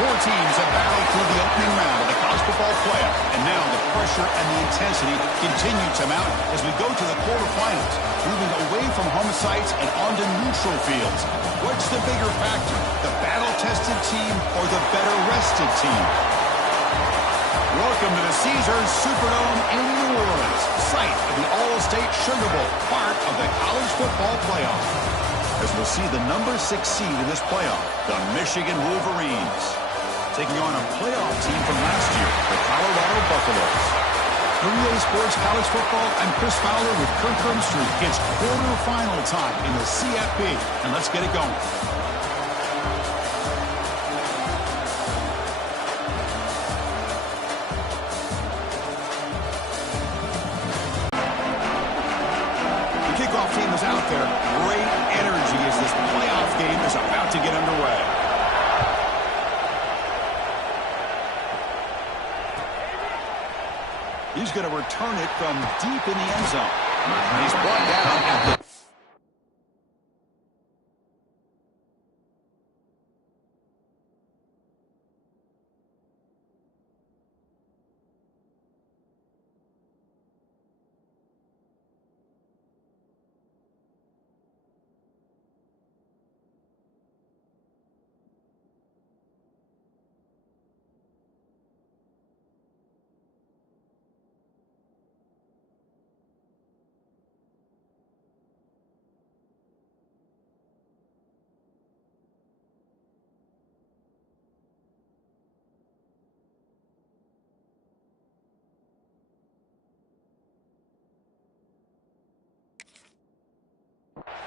Four teams have battled through the opening round of the college football playoff, and now the pressure and the intensity continue to mount as we go to the quarterfinals, moving away from home sites and onto neutral fields. What's the bigger factor, the battle-tested team or the better-rested team? Welcome to the Caesars Superdome in New Orleans, site of the All-State Sugar Bowl, part of the college football playoff. As we'll see the number 6 seed in this playoff, the Michigan Wolverines, taking on a playoff team from last year, the Colorado Buffaloes. For EA Sports College Football, I'm Chris Fowler with Kirk Herbstreit. It's quarterfinal time in the CFP, and let's get it going. Team is out there. Great energy as this playoff game is about to get underway. He's going to return it from deep in the end zone. And he's brought down at the...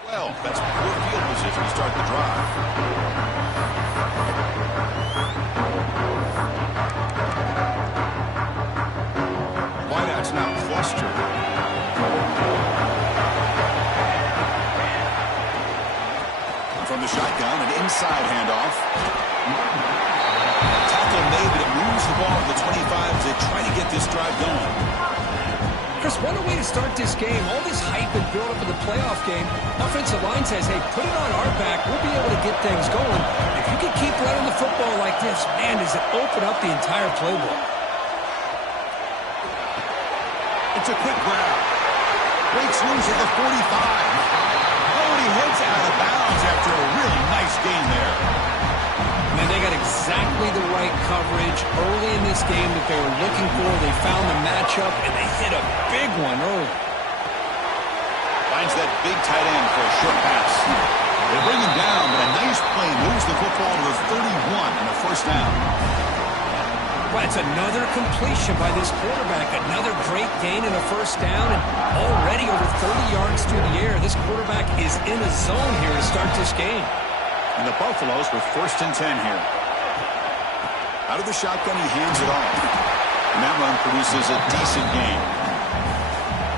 Well, that's poor field position to start the drive. Wideouts now clustered. From the shotgun, an inside handoff. Tackle made, but it moves the ball to the 25 as they try to get this drive going. Chris, what a way to start this game. All this hype and build up in the playoff game. Offensive line says, hey, put it on our back. We'll be able to get things going. If you can keep running the football like this, man, does it open up the entire playbook. It's a quick grab. Breaks loose at the 45. Oh, and he heads out of bounds after a really nice gain there. Man, they got exactly the right coverage early in this game that they were looking for. They found the matchup, and they hit a big one early. Finds that big tight end for a short pass. They bring him down, but a nice play moves the football to the 31 and a first down. Well, it's another completion by this quarterback. Another great gain and a first down, and already over 30 yards through the air. This quarterback is in a zone here to start this game. And the Buffaloes with 1st and 10 here. Out of the shotgun, he hands it off. And that run produces a decent gain.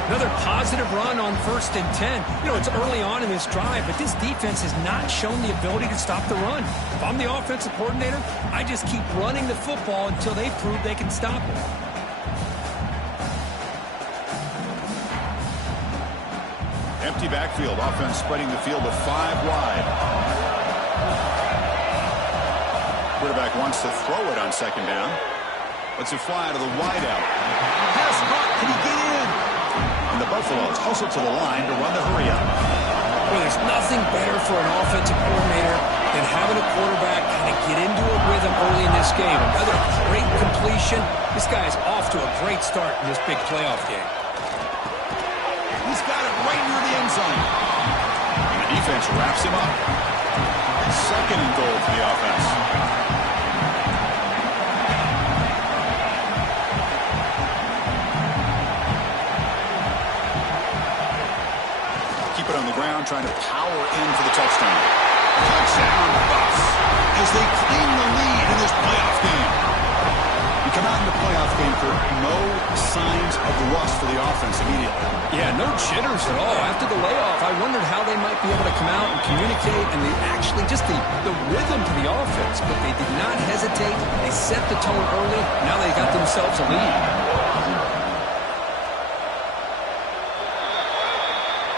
Another positive run on 1st and 10. You know, it's early on in this drive, but this defense has not shown the ability to stop the run. If I'm the offensive coordinator, I just keep running the football until they prove they can stop it. Empty backfield. Offense spreading the field to 5 wide. Quarterback wants to throw it on 2nd down. Lets it fly to the wideout. Pass caught. Can he get in? And the Buffaloes hustle to the line to run the hurry up. Well, there's nothing better for an offensive coordinator than having a quarterback kind of get into a rhythm early in this game. Another great completion. This guy is off to a great start in this big playoff game. He's got it right near the end zone. And the defense wraps him up. 2nd and goal for the offense. Keep it on the ground, trying to power in for the touchdown. Touchdown Buffs as they claim the lead in this playoff game. You come out in the playoff game for no signs of rust for the offense immediately. Yeah, no jitters at all. After the layoff, I wondered how they might be able to come out and communicate, and they actually just the rhythm to the offense, but they did not hesitate. They set the tone early. Now they got themselves a lead.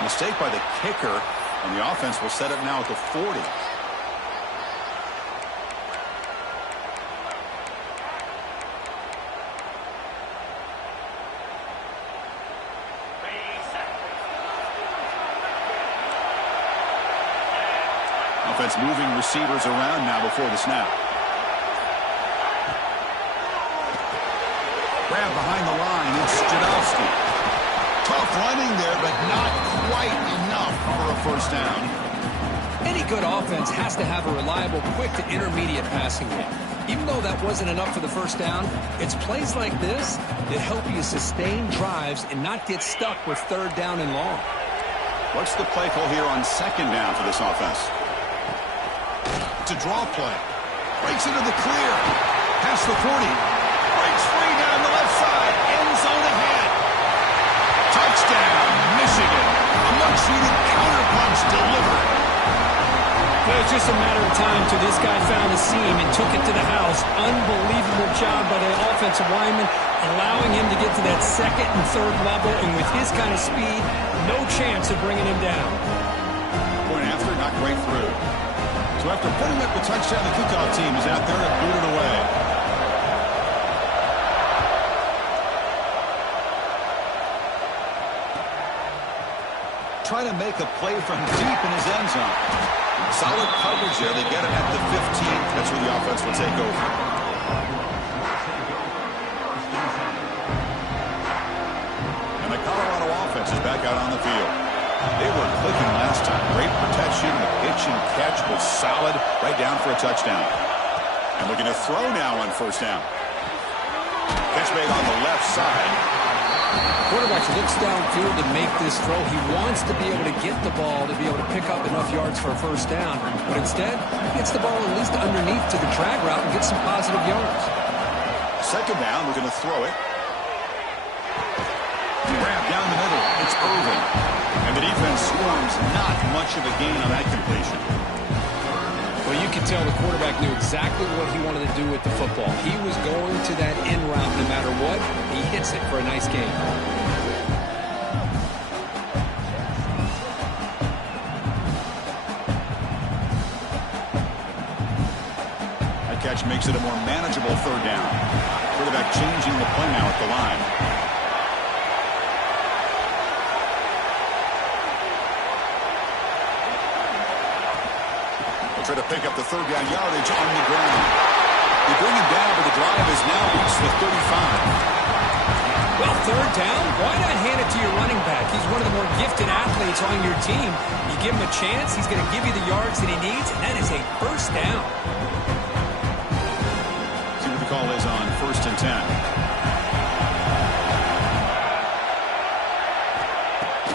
Mistake by the kicker, and the offense will set up now at the 40. offense moving receivers around now before the snap. Grab behind the line. It's Jadowski. Tough running there, but not quite enough for a first down. Any good offense has to have a reliable, quick to intermediate passing game. Even though that wasn't enough for the first down, it's plays like this that help you sustain drives and not get stuck with third down and long. What's the play call here on second down for this offense? It's a draw play. Breaks into the clear. Past the 40. Breaks free down the left side. End zone ahead. Touchdown, Michigan. A much-needed counterpunch delivered. Well, it's just a matter of time till this guy found a seam and took it to the house. Unbelievable job by the offensive lineman, allowing him to get to that second and third level, and with his kind of speed, no chance of bringing him down. Point after, not great through. So after putting up the touchdown, the kickoff team is out there to boot it away. Trying to make a play from deep in his end zone. Solid coverage there. They get him at the 15. That's where the offense will take over. And the Colorado offense is back out on the field. They were clicking last time. Great protection. The pitch and catch was solid. Right down for a touchdown. And looking to throw now on first down. Catch made on the left side. Quarterback looks downfield to make this throw. He wants to be able to get the ball to be able to pick up enough yards for a first down. But instead, he gets the ball at least underneath to the drag route and gets some positive yards. Second down, we're going to throw it. Grab down the middle. It's Irving. And the defense swarms. Not much of a gain on that completion. Well, you can tell the quarterback knew exactly what he wanted to do with the football. He was going to that in route no matter what. He hits it for a nice gain. That catch makes it a more manageable third down. Quarterback changing the play now at the line. Try to pick up the third down yardage on the ground. They bring him down, but the drive has now reached the 35. Well, third down, why not hand it to your running back? He's one of the more gifted athletes on your team. You give him a chance, he's going to give you the yards that he needs, and that is a first down. See what the call is on 1st and 10.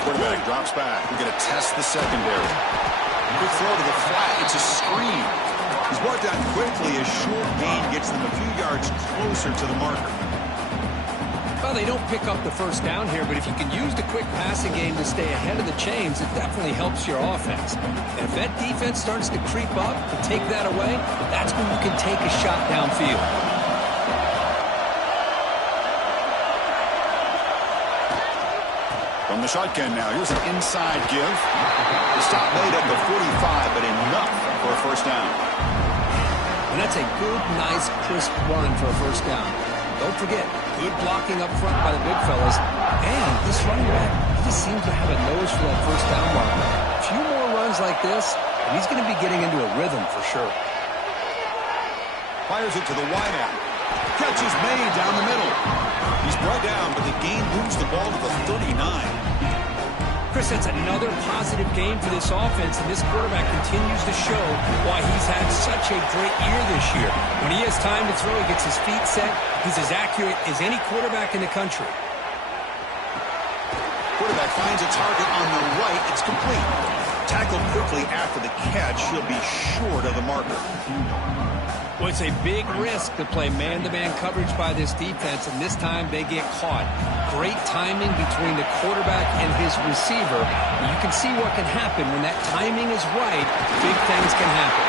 Quarterback drops back. We're going to test the secondary. Quick throw to the flat. It's a screen. He's brought down quickly. A short gain gets them a few yards closer to the marker. Well, they don't pick up the first down here, but if you can use the quick passing game to stay ahead of the chains, it definitely helps your offense. And if that defense starts to creep up and take that away, that's when you can take a shot downfield. From the shotgun now, here's an inside give. The stop made at the 45, but enough for a first down. And that's a good, nice, crisp run for a first down. Don't forget, good blocking up front by the big fellas. And this running back, he just seems to have a nose for that first down marker. A few more runs like this, and he's going to be getting into a rhythm for sure. Fires it to the wideout. Catch is made down the middle. He's brought down, but the gain moves the ball to the 39. Chris, that's another positive game for this offense, and this quarterback continues to show why he's had such a great year this year. When he has time to throw, he gets his feet set. He's as accurate as any quarterback in the country. Quarterback finds a target on the right. It's complete. Tackled quickly after the catch. He'll be short of the marker. Well, it's a big risk to play man-to-man coverage by this defense, and this time they get caught. Great timing between the quarterback and his receiver. You can see what can happen when that timing is right. Big things can happen.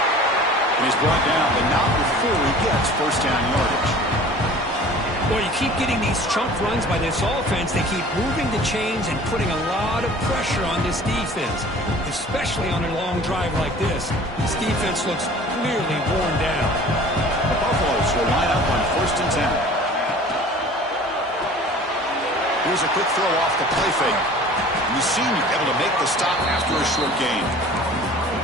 And he's brought down, but not before he gets first down yardage. Well, you keep getting these chunk runs by this offense. They keep moving the chains and putting a lot of pressure on this defense, especially on a long drive like this. This defense looks clearly worn down. The Buffaloes will line up on 1st and 10. Here's a quick throw off the play fake. Mussini able to make the stop after a short gain.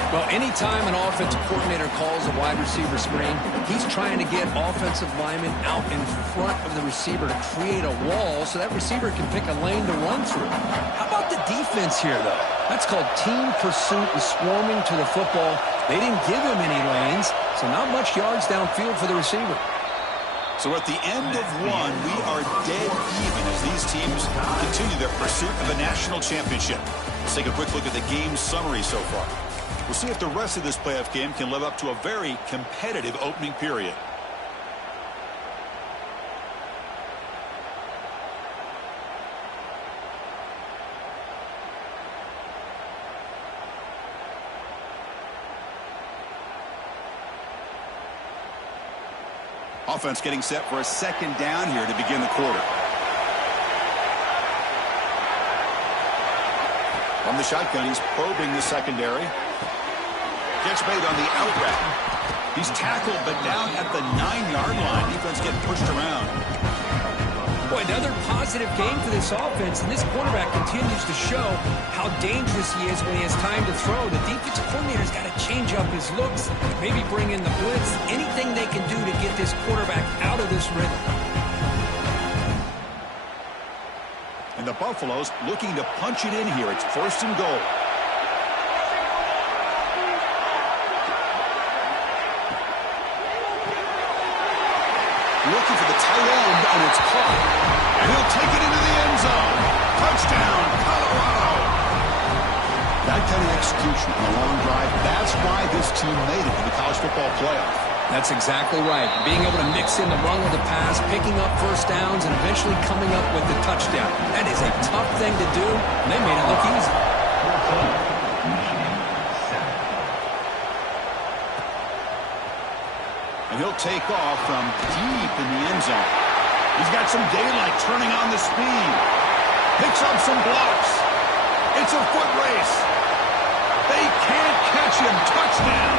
Well, anytime an offensive coordinator calls a wide receiver screen, he's trying to get offensive linemen out in front of the receiver to create a wall so that receiver can pick a lane to run through. How about the defense here, though? That's called team pursuit and swarming to the football. They didn't give him any lanes, so not much yards downfield for the receiver. So at the end of one, we are dead even as these teams continue their pursuit of a national championship. Let's take a quick look at the game summary so far. We'll see if the rest of this playoff game can live up to a very competitive opening period. Offense getting set for a second down here to begin the quarter. From the shotgun, he's probing the secondary. Gets made on the out route. He's tackled, but down at the 9-yard line. Defense getting pushed around. Boy, another positive game for this offense, and this quarterback continues to show how dangerous he is when he has time to throw. The defensive coordinator's got to change up his looks, maybe bring in the blitz, anything they can do to get this quarterback out of this rhythm. And the Buffaloes looking to punch it in here. It's 1st and goal. Looking for the tight end, and it's caught. And he'll take it into the end zone. Touchdown, Colorado. That kind of execution on a long drive, that's why this team made it to the college football playoff. That's exactly right. Being able to mix in the run with the pass, picking up first downs, and eventually coming up with the touchdown. That is a tough thing to do, and they made it look easy. And he'll take off from deep in the end zone. He's got some daylight turning on the speed. Picks up some blocks. It's a foot race. They can't catch him. Touchdown.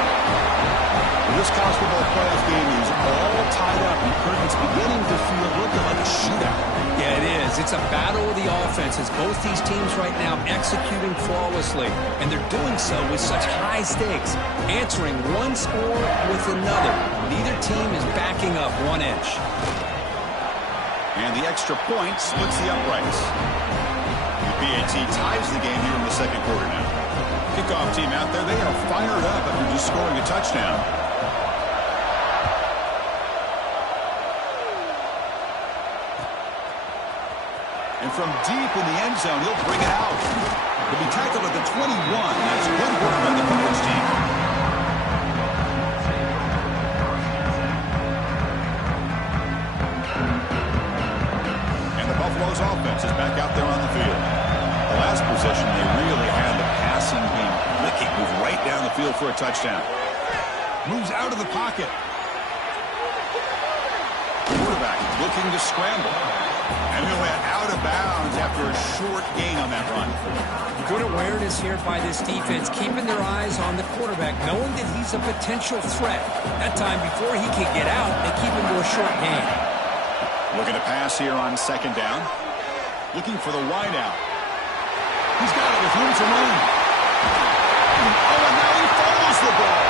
This college football playoff game is all tied up, and it's beginning to feel a little bit like a shootout. Yeah, it is. It's a battle of the offenses. Both these teams right now executing flawlessly, and they're doing so with such high stakes, answering one score with another. Neither team is backing up 1 inch. And the extra point splits the uprights. The PAT ties the game here in the second quarter now. Kickoff team out there, they are fired up after just scoring a touchdown. And from deep in the end zone, he'll bring it out. He'll be tackled at the 21. That's good work by the coverage team. And the Buffalo's offense is back out there on the field. The last possession, they really had the passing game clicking. Move right down the field for a touchdown. Moves out of the pocket. Quarterback looking to scramble. And he went out of bounds after a short gain on that run. Good awareness here by this defense, keeping their eyes on the quarterback, knowing that he's a potential threat. That time, before he can get out, they keep him to a short gain. Looking to pass here on second down. Looking for the wide out. He's got it with room to run. Oh, and now he fumbles the ball.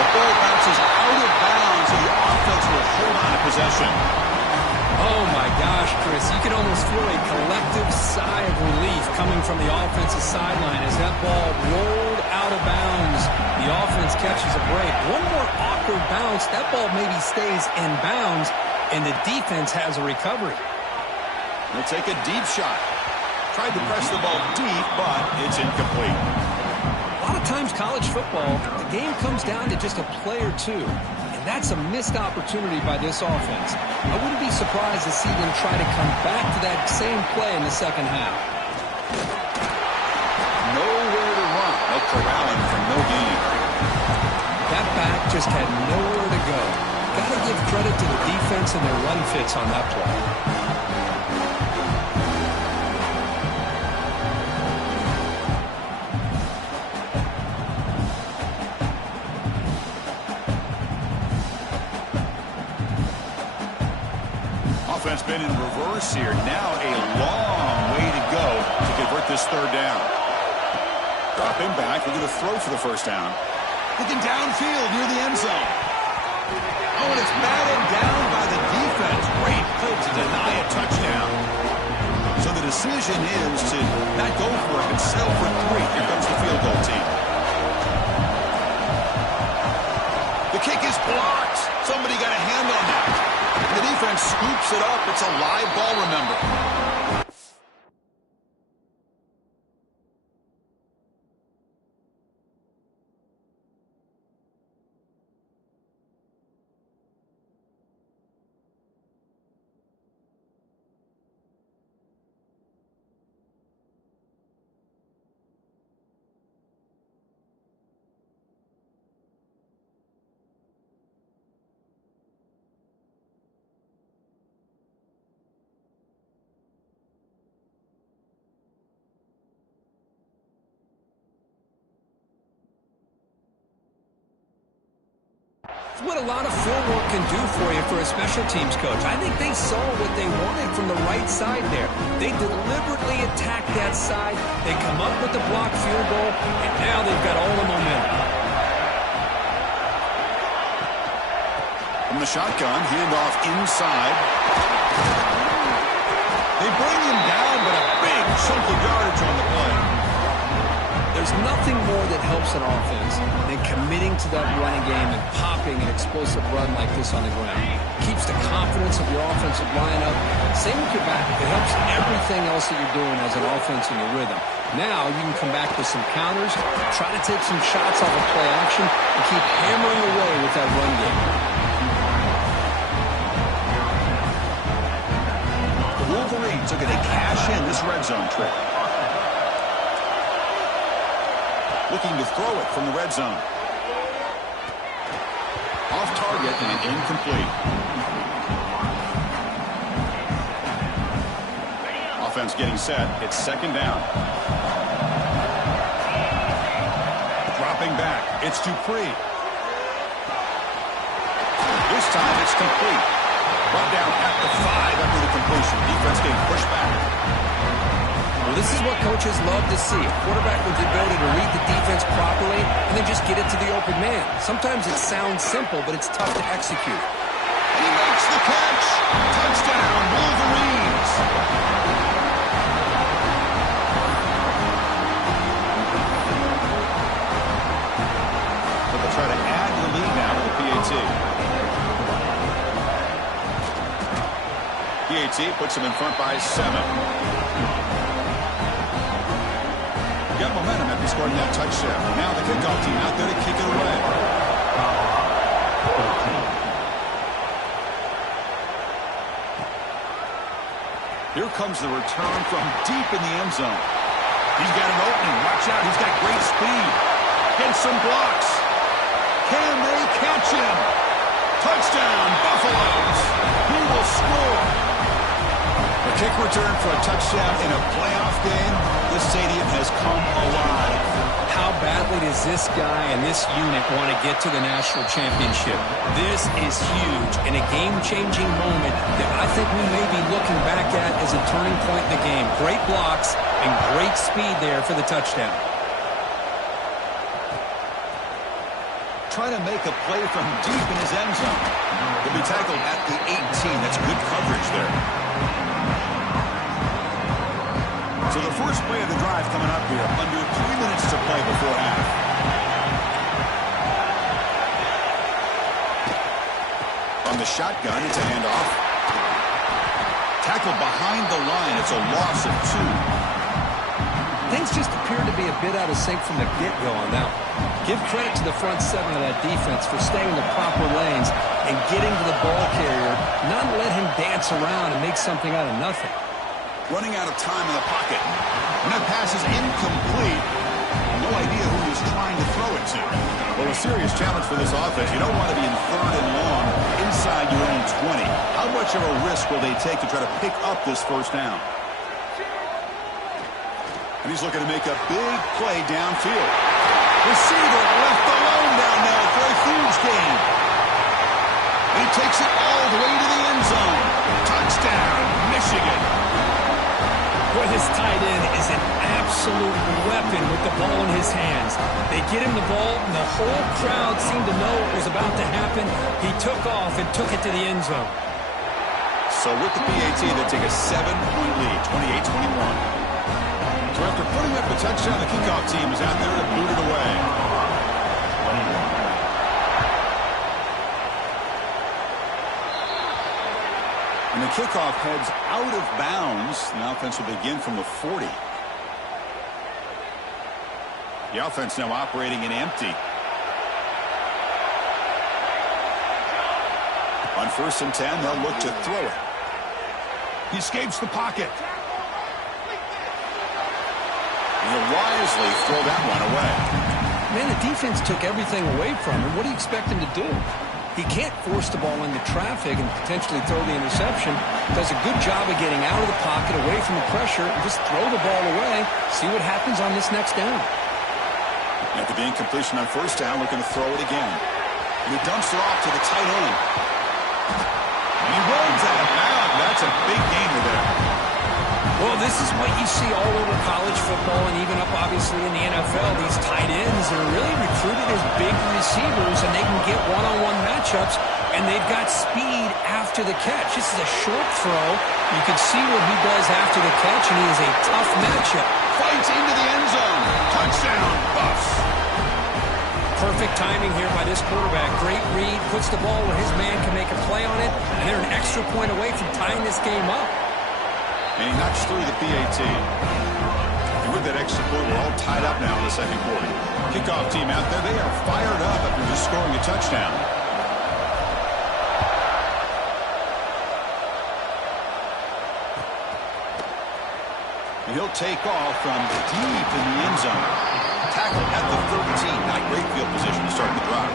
The ball bounces out of bounds, and the offense will hold on to possession. Oh, my gosh, Chris. You can almost feel a collective sigh of relief coming from the offensive sideline as that ball rolled out of bounds. The offense catches a break. One more awkward bounce. That ball maybe stays in bounds, and the defense has a recovery. They'll take a deep shot. Tried to press the ball deep, but it's incomplete. A lot of times, college football, the game comes down to just a play or two. That's a missed opportunity by this offense. I wouldn't be surprised to see them try to come back to that same play in the second half. Nowhere to run. They'll corral him for no gain. That back just had nowhere to go. Got to give credit to the defense and their run fits on that play. Offense been in reverse here. Now a long way to go to convert this third down. Dropping back, looking to throw for the first down. Looking downfield near the end zone. Oh, and it's batted down by the defense. Great play to deny a touchdown. So the decision is to not go for it, but settle for 3. Here comes the field goal team. The kick is blocked. Somebody got a hand on that. The defense scoops it up. It's a live ball, remember. It's what a lot of footwork can do for you for a special teams coach. I think they saw what they wanted from the right side there. They deliberately attacked that side. They come up with the blocked field goal, and now they've got all the momentum. From the shotgun, handoff inside. They bring him down, but a big chunk of yardage on the play. There's nothing more that helps an offense than committing to that running game and popping an explosive run like this on the ground. Keeps the confidence of your offensive lineup. Same with your back. It helps everything else that you're doing as an offense in your rhythm. Now you can come back with some counters, try to take some shots off of play action, and keep hammering away with that run game. The Wolverines are going to cash in this red zone trip. Looking to throw it from the red zone. Off target and incomplete. Offense getting set. It's second down. Dropping back. It's Dupree. This time it's complete. Brought down at the 5 after the completion. Defense getting pushed back. Well, this is what coaches love to see. A quarterback with the ability to read the defense properly and then just get it to the open man. Sometimes it sounds simple, but it's tough to execute. And he makes the catch. Touchdown, Wolverines. But they'll try to add to the lead now to the PAT. PAT puts them in front by 7. Got momentum after scoring that touchdown. Now the kickoff team out there to kick it away. Here comes the return from deep in the end zone. He's got an opening. Watch out. He's got great speed. Gets some blocks. Can they catch him? Touchdown, Buffaloes. He will score. A kick return for a touchdown in a playoff game. This stadium has come alive. How badly does this guy and this unit want to get to the national championship? This is huge and a game-changing moment that I think we may be looking back at as a turning point in the game. Great blocks and great speed there for the touchdown. Trying to make a play from deep in his end zone. He'll be tackled at the 18. That's good coverage there. So the first play of the drive coming up here. Under 3 minutes to play before half. On the shotgun, it's a handoff. Tackled behind the line. It's a loss of 2. Things just appear to be a bit out of sync from the get-go on that one. Give credit to the front 7 of that defense for staying in the proper lanes and getting to the ball carrier, not let him dance around and make something out of nothing. Running out of time in the pocket. And that pass is incomplete. No idea who he's trying to throw it to. Well, a serious challenge for this offense. You don't want to be in 3rd and long inside your own 20. How much of a risk will they take to try to pick up this first down? And he's looking to make a big play downfield. Receiver left alone down there for a huge gain. He takes it all the way to the end zone. Touchdown, Michigan. Boy, this tight end is an absolute weapon with the ball in his hands. They get him the ball, and the whole crowd seemed to know what was about to happen. He took off and took it to the end zone. So with the PAT, they take a 7-point lead, 28-21. So after putting up a touchdown, the kickoff team is out there to boot it away. And the kickoff heads out of bounds. The offense will begin from the 40. The offense now operating in empty. On 1st and 10, they'll look to throw it. He escapes the pocket. And he'll wisely throw that one away. Man, the defense took everything away from him. What do you expect him to do? He can't force the ball into traffic and potentially throw the interception. Does a good job of getting out of the pocket, away from the pressure, and just throw the ball away. See what happens on this next down. After the incompletion on 1st down, looking to throw it again. And he dumps it off to the tight end. And he runs out of bounds. That's a big gainer there. Well, this is what you see all over college football and even up, obviously, in the NFL. These tight ends are really recruited as big receivers, and they can get one-on-one matchups, and they've got speed after the catch. This is a short throw. You can see what he does after the catch, and he is a tough matchup. Fights into the end zone. Touchdown, Buffs. Perfect timing here by this quarterback. Great read, puts the ball where his man can make a play on it, and they're an extra point away from tying this game up. And he knocks through the PAT. And with that extra point, we're all tied up now in the second quarter. Kickoff team out there, they are fired up after just scoring a touchdown. And he'll take off from deep in the end zone. Tackle at the 13. Not great field position to start the drive.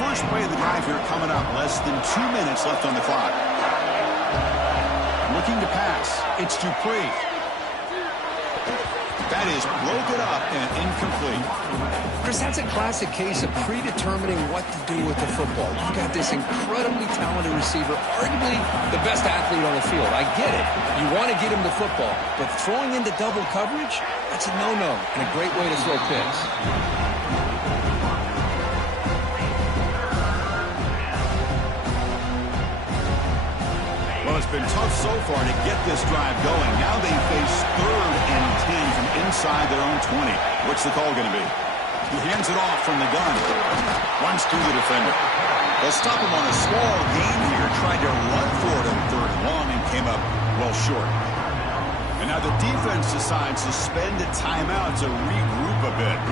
First play of the drive here coming up. Less than 2 minutes left on the clock. Looking to pass. It's Dupree. That is broken up and incomplete. Chris, that's a classic case of predetermining what to do with the football. You've got this incredibly talented receiver, arguably the best athlete on the field. I get it. You want to get him the football. But throwing into double coverage, that's a no-no and a great way to throw picks. Well, it's been tough so far to get this drive going. Now they face 3rd and 10 from inside their own 20. What's the call going to be? He hands it off from the gun. Runs through the defender. They'll stop him on a small gain here. Tried to run for it on 3rd and long and came up well short. And now the defense decides to spend a timeout to regroup a bit.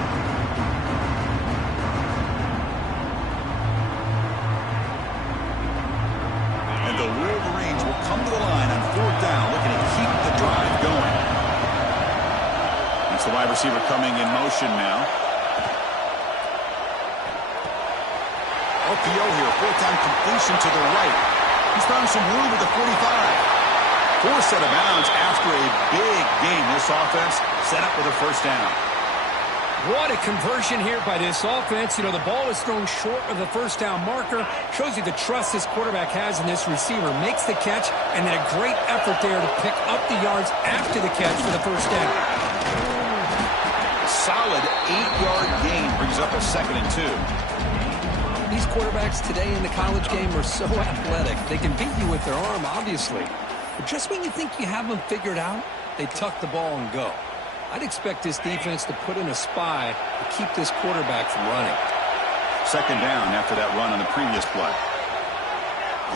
The Wolverines will come to the line on 4th down, looking to keep the drive going. That's the wide receiver coming in motion now. RPO here, 4th down completion to the right. He's found some room at the 45. Forced out of bounds after a big game. This offense set up with a 1st down. What a conversion here by this offense. You know, the ball is thrown short of the 1st down marker. Shows you the trust this quarterback has in this receiver. Makes the catch, and then a great effort there to pick up the yards after the catch for the 1st down. Solid 8-yard gain brings up a 2nd and 2. These quarterbacks today in the college game are so athletic. They can beat you with their arm, obviously. But just when you think you have them figured out, they tuck the ball and go. I'd expect this defense to put in a spy to keep this quarterback from running. 2nd down after that run on the previous play.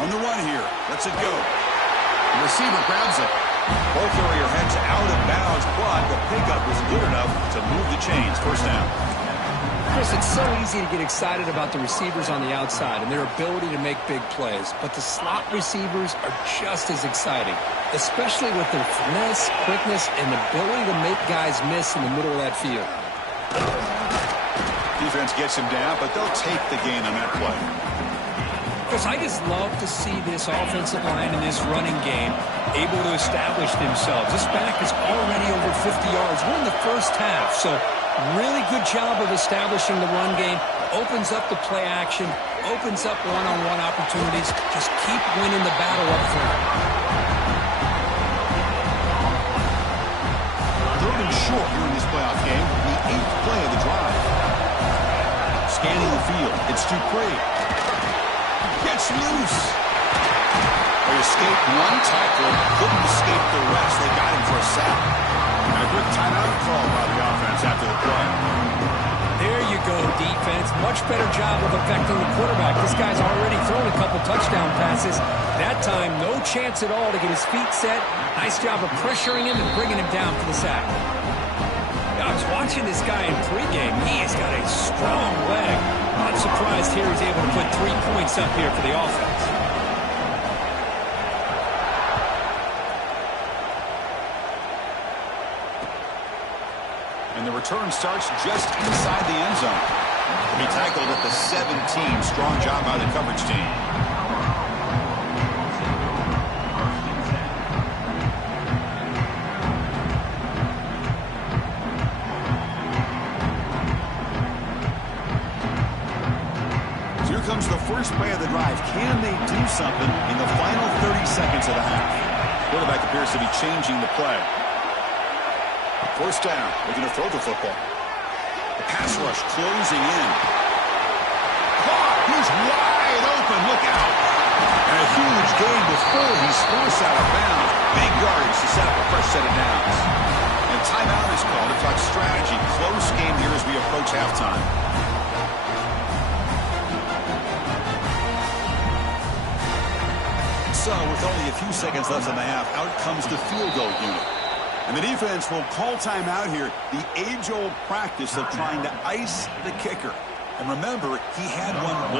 On the run here. Lets it go. The receiver grabs it. Ball carrier heads out of bounds, but the pickup was good enough to move the chains. 1st down. Chris, it's so easy to get excited about the receivers on the outside and their ability to make big plays, but the slot receivers are just as exciting, especially with their finesse, quickness, and ability to make guys miss in the middle of that field. Defense gets him down, but they'll take the gain on that play. Chris, I just love to see this offensive line in this running game able to establish themselves. This back is already over 50 yards. We're in the 1st half, so Really good job of establishing the run game. Opens up the play action. Opens up one-on-one opportunities. Just keep winning the battle up front. Third and short here in this playoff game. The 8th play of the drive. Scanning the field. It's Dupree. Gets loose. They escaped one tackle. Couldn't escape the rest. They got him for a sack. And a quick timeout call by the offense after the play. There you go, defense. Much better job of affecting the quarterback. This guy's already thrown a couple touchdown passes. That time, no chance at all to get his feet set. Nice job of pressuring him and bringing him down for the sack. I was watching this guy in pregame. He has got a strong leg. Not surprised here he's able to put 3 points up here for the offense. And the return starts just inside the end zone. He tackled at the 17. Strong job by the coverage team. So here comes the first play of the drive. Can they do something in the final 30 seconds of the half? Quarterback appears to be changing the play. First down. They're going to throw the football. The pass rush closing in. Caught. He's wide open. Look out. And a huge gain before he's forced out of bounds. Big yardage to set up a fresh set of downs. And timeout is called to talk strategy. Close game here as we approach halftime. So with only a few seconds left in the half, out comes the field goal unit. And the defense will call timeout here. The age-old practice of trying to ice the kicker. And remember, he had one